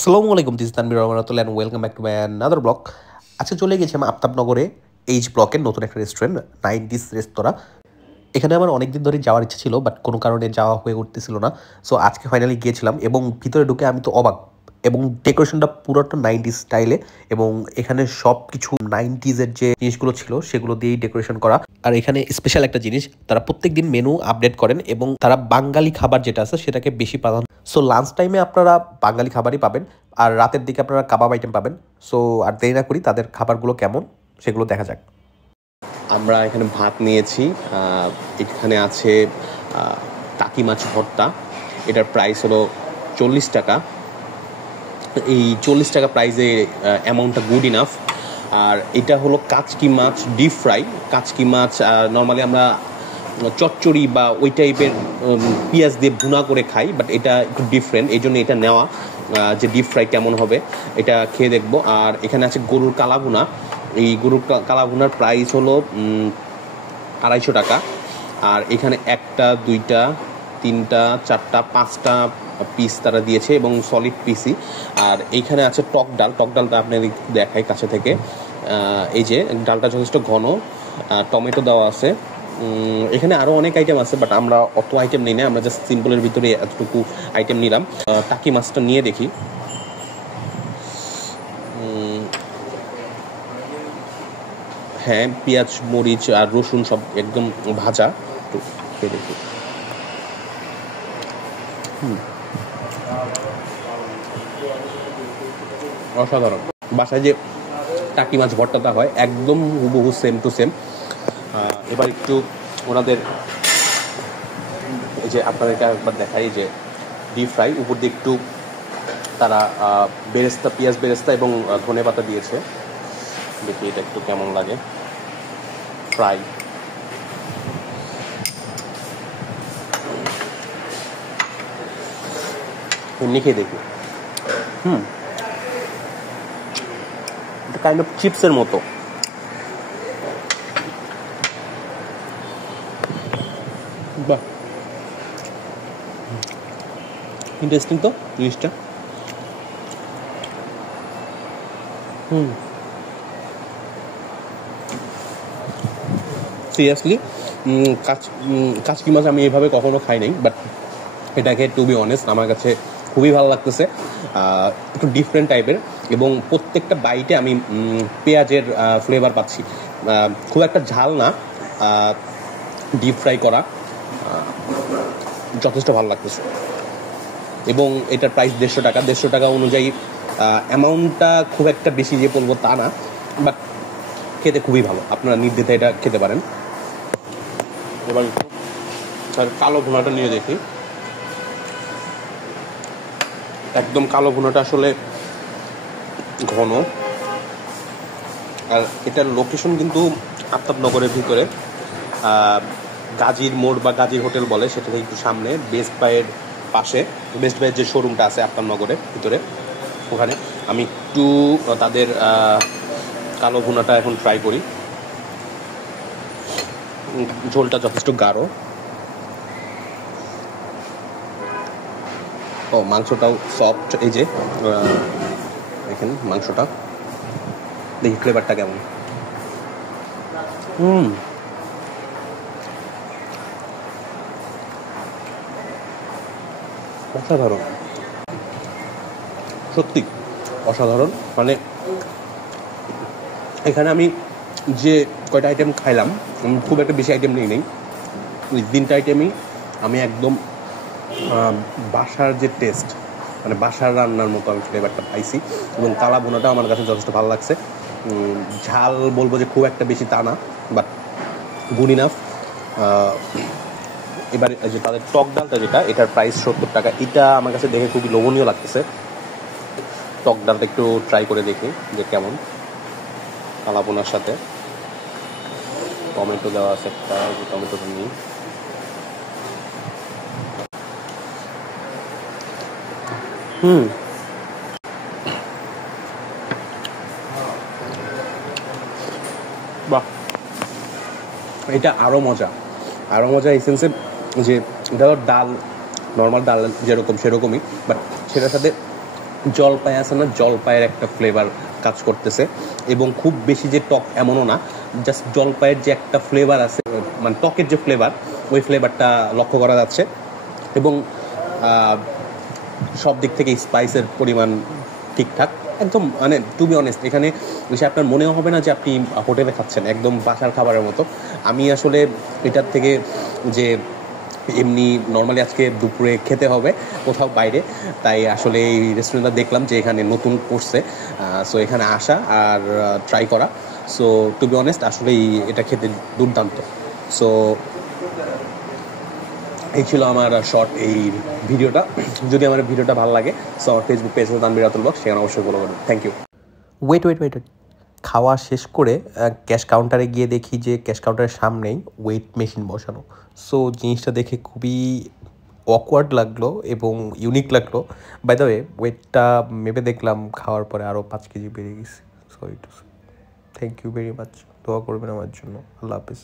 আসসালামু আলাইকুম, this Tanvir Rahmanullah and welcome back to my another blog. আজকে চলে গেছিলাম আফতাবনগরে এইচ ব্লকের নতুন একটা রেস্টুরেন্ট, 90s রেস্তোরাঁ। এখানে আমার অনেকদিন ধরে যাওয়ার ইচ্ছা ছিল, বাট কোনো কারণে যাওয়া হয়ে উঠতেছিল না। সো আজকে ফাইনালি গিয়েছিলাম এবং ভিতরে ঢুকে আমি তো অবাক। এবং ডেকোরেশনটা পুরোটা 90s স্টাইলে, এবং এখানে সব কিছু 90s-এর যে জিনিসগুলো ছিল সেগুলো দিয়েই ডেকোরেশন করা। আর এখানে স্পেশাল একটা জিনিস, তারা প্রত্যেকদিন মেনু আপডেট করেন এবং তারা বাঙালি খাবার যেটা আছে সেটাকে বেশি প্রাধান্য। সো লাঞ্চ টাইমে আপনারা বাঙালি খাবারই পাবেন, আর রাতের দিকে আপনারা কাবাব আইটেম পাবেন। সো আর দেরি না করি, তাদের খাবারগুলো কেমন সেগুলো দেখা যাক। আমরা এখানে ভাত নিয়েছি। এখানে আছে টাকি মাছ ভর্তা। এটার প্রাইস হলো 40 টাকা। এই 40 টাকা প্রাইসে অ্যামাউন্টটা গুড ইনাফ। আর এটা হলো কাচকি মাছ ডিপ ফ্রাই। কাচকি মাছ নর্মালি আমরা চচ্চড়ি বা ওই টাইপের পেঁয়াজ দিয়ে ভুনা করে খাই, বাট এটা একটু ডিফারেন্ট, এই জন্য এটা নেওয়া। যে ডিপ ফ্রাই কেমন হবে এটা খেয়ে দেখবো। আর এখানে আছে গরুর কালাভুনা। এই গরুর কালাভুনার প্রাইস হলো 250 টাকা। আর এখানে 1টা 2টা 3টা 4টা 5টা পিস তারা দিয়েছে এবং সলিড পিসই। আর এইখানে আছে টক ডাল। টক ডালটা আপনাদের দেখাই কাছে থেকে। এই যে ডালটা যথেষ্ট ঘন, টমেটো দেওয়া আছে। এখানে আরও অনেক আইটেম আছে, বাট আমরা অত আইটেম নিই না, আমরা জাস্ট সিম্পলের ভিতরে এতটুকু আইটেম নিলাম। টাকি মাছটা নিয়ে দেখি। হ্যাঁ, পেঁয়াজ মরিচ আর রসুন সব একদম ভাজা। একটু খেয়ে দেখি। অসাধারণ। বাসায় যে টাকি মাছ ভর্তাটা হয় একদম হুবহু সেম টু সেম। এবার একটু ওনাদের এই যে আপনাদেরকে একবার দেখাই, যে ডিপ ফ্রাই উপর দিয়ে একটু তারা বেরেস্তা, পেঁয়াজ বেরেস্তা এবং ধনে পাতা দিয়েছে। দেখি এটা একটু কেমন লাগে। ফ্রাই এমনি খেয়ে দেখি। এটা কাইন্ড অফ চিপসের মতো। বাহ, ইন্টারেস্টিং তো জিনিসটা। সিরিয়াসলি কাচকি মাছ আমি এইভাবে কখনো খাই নাই, বাট এটাকে টু বি অনেস্ট আমার কাছে খুবই ভালো লাগতেছে। একটু ডিফারেন্ট টাইপের, এবং প্রত্যেকটা বাইটে আমি পেঁয়াজের ফ্লেভার পাচ্ছি। খুব একটা ঝাল না, ডিপ ফ্রাই করা, যথেষ্ট ভালো লাগতেছে। এবং এটার প্রাইস 150 টাকা। 150 টাকা অনুযায়ী অ্যামাউন্টটা খুব একটা বেশি যে বলবো তা না, বাট খেতে খুবই ভালো। আপনারা নির্দ্বিধায় এটা খেতে পারেন। এবার কালো ভুনাটা নিয়ে দেখি। একদম কালো ভুনাটা আসলে ঘন। আর এটার লোকেশন কিন্তু আফতাবনগরের ভিতরে, গাজীর মোড় বা গাজীর হোটেল বলে, সেটা থেকে একটু সামনে বেস্ট বাইয়ের পাশে। বেস্ট বাইয়ের যে শোরুমটা আছে আফতাবনগরের ভিতরে, ওখানে। আমি একটু তাদের কালো ভুনাটা এখন ট্রাই করি। ঝোলটা যথেষ্ট গাঢ়। ও, মাংসটাও সফট। এই যে দেখেন মাংসটা, দেখি ফ্লেভারটা কেমন। অসাধারণ, সত্যি অসাধারণ। মানে এখানে আমি যে কয়টা আইটেম খাইলাম, খুব একটা বেশি আইটেম নেই নেই ওই 3টা আইটেমই আমি একদম বাসার যে টেস্ট, মানে বাসার রান্নার মতো আমি ফ্লেভারটা পাইছি। এবং কালা ভুনাটা আমার কাছে যথেষ্ট ভালো লাগছে। ঝাল বলবো যে খুব একটা বেশি তা না, বাট গুড ইনাফ। এবার যে তাদের টক ডালটা যেটা, এটার প্রাইস 70 টাকা। এটা আমার কাছে দেখে খুবই লোভনীয় লাগতেছে। টক ডালটা একটু ট্রাই করে দেখি যে কেমন। কালা ভুনার সাথে টমেটো দেওয়া আছে, একটা টমেটোটা নিই। বাহ, এটা আরও মজা। এই সেন্সে যে এটা ডাল, নর্মাল ডাল যেরকম সেরকমই, বাট সেটার সাথে জলপাই আছে না, জলপাইয়ের একটা ফ্লেভার কাজ করতেছে, এবং খুব বেশি যে টক এমনও না, জাস্ট জলপাইয়ের যে একটা ফ্লেভার আছে, মানে টকের যে ফ্লেভার, ওই ফ্লেভারটা লক্ষ্য করা যাচ্ছে। এবং সব দিক থেকে স্পাইসের পরিমাণ ঠিকঠাক, একদম মানে টু বি অনেস্ট এখানে এসে আপনার মনেও হবে না যে আপনি হোটেলে খাচ্ছেন, একদম বাসার খাবারের মতো। আমি আসলে এটার থেকে যে এমনি নর্মালি আজকে দুপুরে খেতে হবে কোথাও বাইরে, তাই আসলে এই রেস্টুরেন্টটা দেখলাম যে এখানে নতুন করছে, সো এখানে আসা আর ট্রাই করা। সো টু বি অনেস্ট আসলেই এটা খেতে দুর্দান্ত। সো এই ছিল আমার শর্ট এই ভিডিওটা। যদি আমার ভিডিওটা ভালো লাগে, সো আমার ফেসবুক পেজ আছে তানভীর রাতুল ব্লগ, সেখানে অবশ্যই ফলো করবেন। Thank you. Wait wait wait wait, খাওয়া শেষ করে ক্যাশ কাউন্টারে গিয়ে দেখি যে ক্যাশ কাউন্টারের সামনেই ওয়েট মেশিন বসানো। সো জিনিসটা দেখে খুবই অকওয়ার্ড লাগলো এবং ইউনিক লাগলো। বাই দ্য ওয়ে, ওয়েটটা মেপে দেখলাম খাওয়ার পরে আরও 5 কেজি বেড়ে গেছে। So it thank you very much, দোয়া করবেন আমার জন্য। আল্লাহ হাফিজ।